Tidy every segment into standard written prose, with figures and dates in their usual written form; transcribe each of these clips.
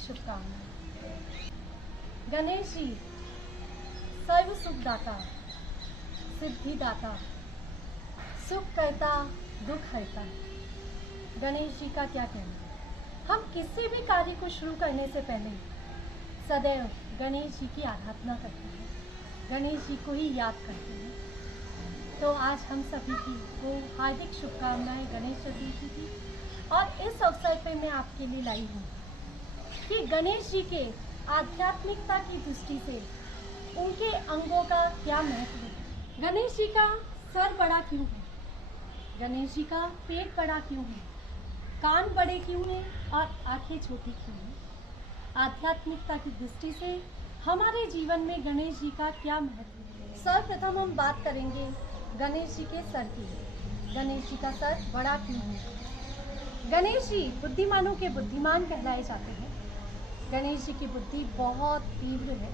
शुभकामनाएं। गणेश जी सर्व सुखदाता, सिद्धिदाता, सुख करता, दुख हरता। गणेश जी का क्या कहना। हम किसी भी कार्य को शुरू करने से पहले सदैव गणेश जी की आराधना करते हैं, गणेश जी को ही याद करते हैं। तो आज हम सभी को हार्दिक शुभकामनाएं गणेश चतुर्थी की। और इस अवसर पर मैं आपके लिए लाई हूँ कि गणेश जी के आध्यात्मिकता की दृष्टि से उनके अंगों का क्या महत्व है। गणेश जी का सर बड़ा क्यों है, गणेश जी का पेट बड़ा क्यों है, कान बड़े क्यों हैं और आंखें छोटी क्यों हैं। आध्यात्मिकता की दृष्टि से हमारे जीवन में गणेश जी का क्या महत्व है। सर्वप्रथम हम बात करेंगे गणेश जी के सर की। गणेश जी का सर बड़ा क्यों है। गणेश जी बुद्धिमानों के बुद्धिमान कहलाए जाते हैं। गणेश जी की बुद्धि बहुत तीव्र है।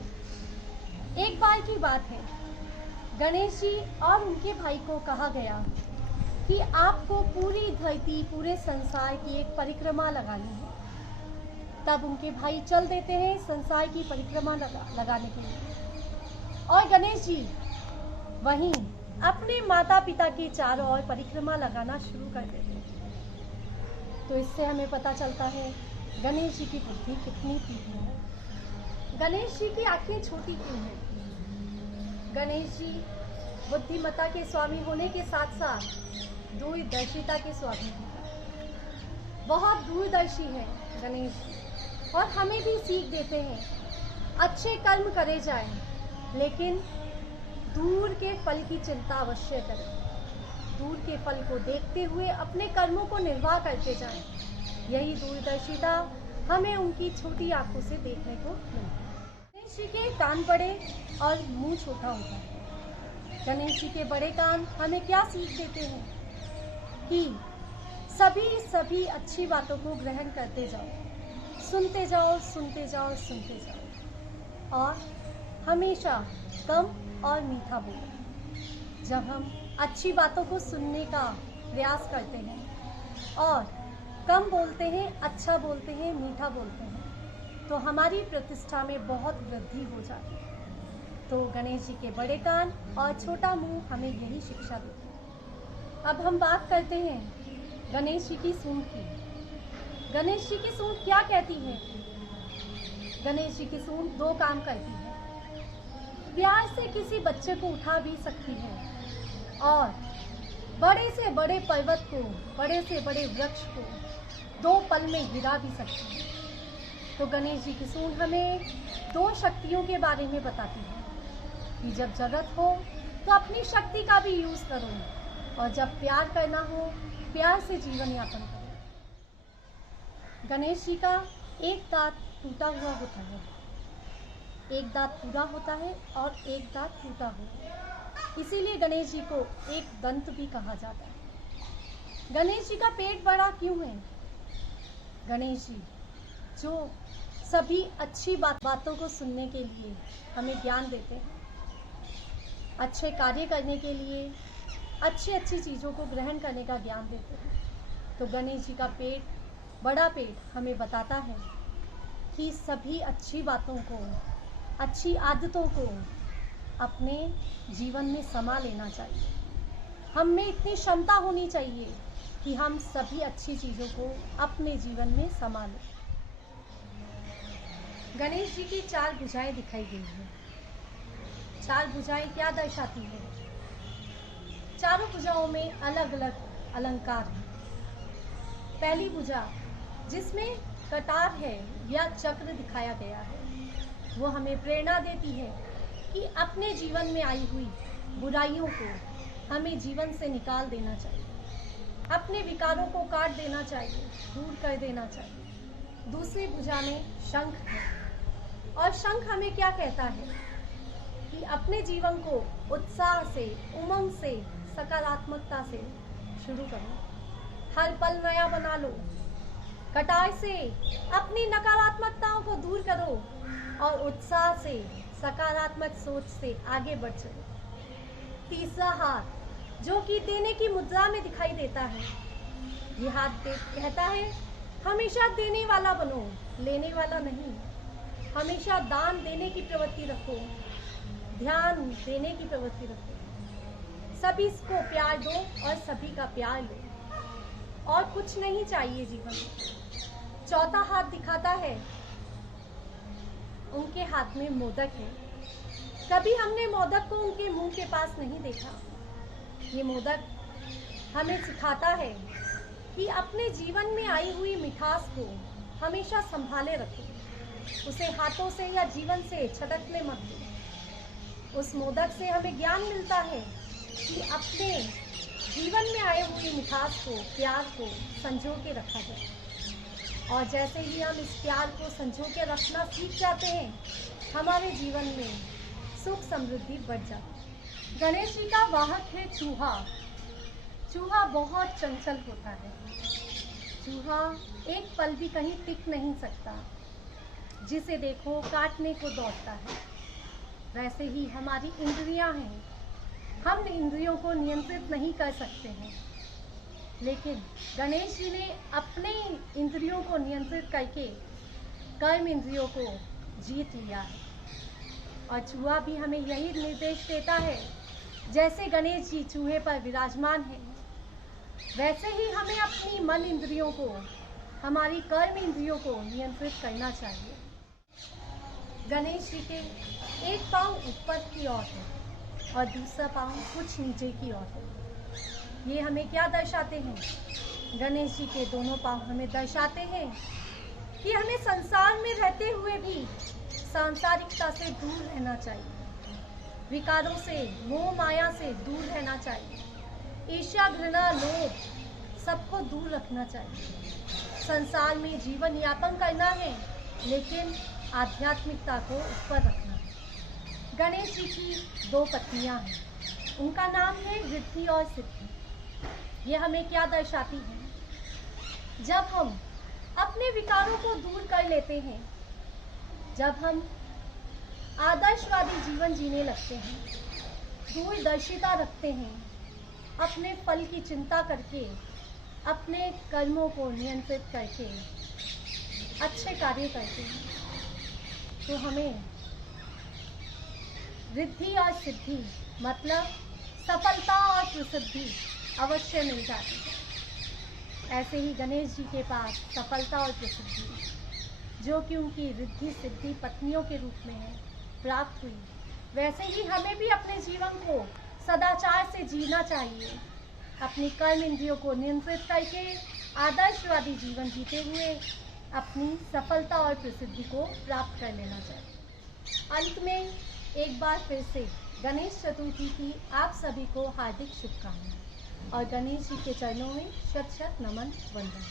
एक बार की बात है, गणेश जी और उनके भाई को कहा गया कि आपको पूरी धरती, पूरे संसार की एक परिक्रमा लगानी है। तब उनके भाई चल देते हैं संसार की परिक्रमा लगाने के लिए, और गणेश जी वहीं अपने माता पिता के चारों ओर परिक्रमा लगाना शुरू कर देते हैं। तो इससे हमें पता चलता है गणेश जी की बुद्धि कितनी तीव्र है। गणेश जी की आंखें छोटी क्यों हैं। गणेश जी बुद्धिमत्ता के स्वामी होने के साथ साथ दूरदर्शिता के स्वामी हैं। बहुत दूरदर्शी है गणेश जी, और हमें भी सीख देते हैं अच्छे कर्म करे जाएं, लेकिन दूर के फल की चिंता अवश्य करें। दूर के फल को देखते हुए अपने कर्मों को निर्वाह करते जाएं। यही दूरदर्शिता हमें उनकी छोटी आंखों से देखने को मिलती है। गणेश जी के कान बड़े और मुंह छोटा होता है। गणेश जी के बड़े कान हमें क्या सीख देते हैं कि सभी अच्छी बातों को ग्रहण करते जाओ, सुनते जाओ, सुनते जाओ, सुनते जाओ, और हमेशा कम और मीठा बोलो। जब हम अच्छी बातों को सुनने का प्रयास करते हैं और कम बोलते हैं, अच्छा बोलते हैं, मीठा बोलते हैं, तो हमारी प्रतिष्ठा में बहुत वृद्धि हो जाती है। तो गणेश जी के बड़े कान और छोटा मुंह हमें यही शिक्षा देते हैं। अब हम बात करते हैं गणेश जी की सूंड की। गणेश जी की सूंड क्या कहती है। गणेश जी की सूंड दो काम करती है। प्यार से किसी बच्चे को उठा भी सकती है और बड़े से बड़े पर्वत को, बड़े से बड़े वृक्ष को दो पल में गिरा भी सकती है। तो गणेश जी की सूंड हमें दो शक्तियों के बारे में बताती है कि जब जरूरत हो तो अपनी शक्ति का भी यूज करो, और जब प्यार करना हो प्यार से जीवन यापन करो। गणेश जी का एक दांत टूटा हुआ होता है, एक दांत पूरा होता है और एक दांत टूटा हुआ, इसीलिए गणेश जी को एक दंत भी कहा जाता है। गणेश जी का पेट बड़ा क्यों है। गणेश जी जो सभी अच्छी बातों को सुनने के लिए हमें ज्ञान देते हैं, अच्छे कार्य करने के लिए, अच्छी चीज़ों को ग्रहण करने का ज्ञान देते हैं। तो गणेश जी का पेट, बड़ा पेट हमें बताता है कि सभी अच्छी बातों को, अच्छी आदतों को अपने जीवन में समा लेना चाहिए। हम में इतनी क्षमता होनी चाहिए कि हम सभी अच्छी चीज़ों को अपने जीवन में समा लें। गणेश जी की चार भुजाएं दिखाई गई हैं। चार भुजाएं क्या दर्शाती हैं। चारों भुजाओं में अलग अलग अलंकार हैं। पहली भुजा जिसमें कटार है या चक्र दिखाया गया है, वो हमें प्रेरणा देती है कि अपने जीवन में आई हुई बुराइयों को हमें जीवन से निकाल देना चाहिए, अपने विकारों को काट देना चाहिए, दूर कर देना चाहिए। दूसरी भुजा में शंख है, और शंख हमें क्या कहता है कि अपने जीवन को उत्साह से, उमंग से, सकारात्मकता से शुरू करो, हर पल नया बना लो। कटार से अपनी नकारात्मकताओं को दूर करो और उत्साह से, सकारात्मक सोच से आगे बढ़ चलो। तीसरा हाथ जो कि देने की मुद्रा में दिखाई देता है, ये हाथ कहता है हमेशा देने वाला बनो, लेने वाला नहीं। हमेशा दान देने की प्रवृत्ति रखो, ध्यान देने की प्रवृत्ति रखो। सभी को प्यार दो और सभी का प्यार लो, और कुछ नहीं चाहिए जीवन में। चौथा हाथ दिखाता है, उनके हाथ में मोदक है। कभी हमने मोदक को उनके मुंह के पास नहीं देखा। ये मोदक हमें सिखाता है कि अपने जीवन में आई हुई मिठास को हमेशा संभाले रखें, उसे हाथों से या जीवन से छटकने मत दो। उस मोदक से हमें ज्ञान मिलता है कि अपने जीवन में आए हुई मिठास को, प्यार को संजो के रखा जाए। और जैसे ही हम इस प्यार को संजो के रखना सीख जाते हैं, हमारे जीवन में सुख समृद्धि बढ़ जाती है। गणेश जी का वाहक है चूहा। चूहा बहुत चंचल होता है। चूहा एक पल भी कहीं टिक नहीं सकता, जिसे देखो काटने को दौड़ता है। वैसे ही हमारी इंद्रियां हैं, हम इंद्रियों को नियंत्रित नहीं कर सकते हैं, लेकिन गणेश जी ने अपने इंद्रियों को नियंत्रित करके कर्म इंद्रियों को जीत लिया है। और चूहा भी हमें यही निर्देश देता है, जैसे गणेश जी चूहे पर विराजमान हैं, वैसे ही हमें अपनी मन इंद्रियों को, हमारी कर्म इंद्रियों को नियंत्रित करना चाहिए। गणेश जी के एक पाँव ऊपर की ओर है और दूसरा पाँव कुछ नीचे की ओर है। ये हमें क्या दर्शाते हैं? गणेश जी के दोनों पाँव हमें दर्शाते हैं कि हमें संसार में रहते हुए भी सांसारिकता से दूर रहना चाहिए, विकारों से, मोह माया से दूर रहना चाहिए, ईर्ष्या, घृणा, लोभ सबको दूर रखना चाहिए। संसार में जीवन यापन करना है, लेकिन आध्यात्मिकता को ऊपर रखना है। गणेश जी की दो पत्नियां हैं, उनका नाम है रिद्धि और सिद्धि। ये हमें क्या दर्शाती है? जब हम अपने विकारों को दूर कर लेते हैं, जब हम आदर्शवादी जीवन जीने लगते हैं, दूरदर्शिता रखते हैं, अपने फल की चिंता करके, अपने कर्मों को नियंत्रित करके अच्छे कार्य करते हैं, तो हमें रिद्धि और सिद्धि मतलब सफलता और प्रसिद्धि अवश्य मिल जाती है। ऐसे ही गणेश जी के पास सफलता और प्रसिद्धि, जो कि उनकी रिद्धि सिद्धि पत्नियों के रूप में है, प्राप्त हुई। वैसे ही हमें भी अपने जीवन को सदाचार से जीना चाहिए, अपनी कर्म इंद्रियों को नियंत्रित करके आदर्शवादी जीवन जीते हुए अपनी सफलता और प्रसिद्धि को प्राप्त कर लेना चाहिए। अंत में एक बार फिर से गणेश चतुर्थी की आप सभी को हार्दिक शुभकामनाएं और गणेश जी के चरणों में शत शत नमन वंदन।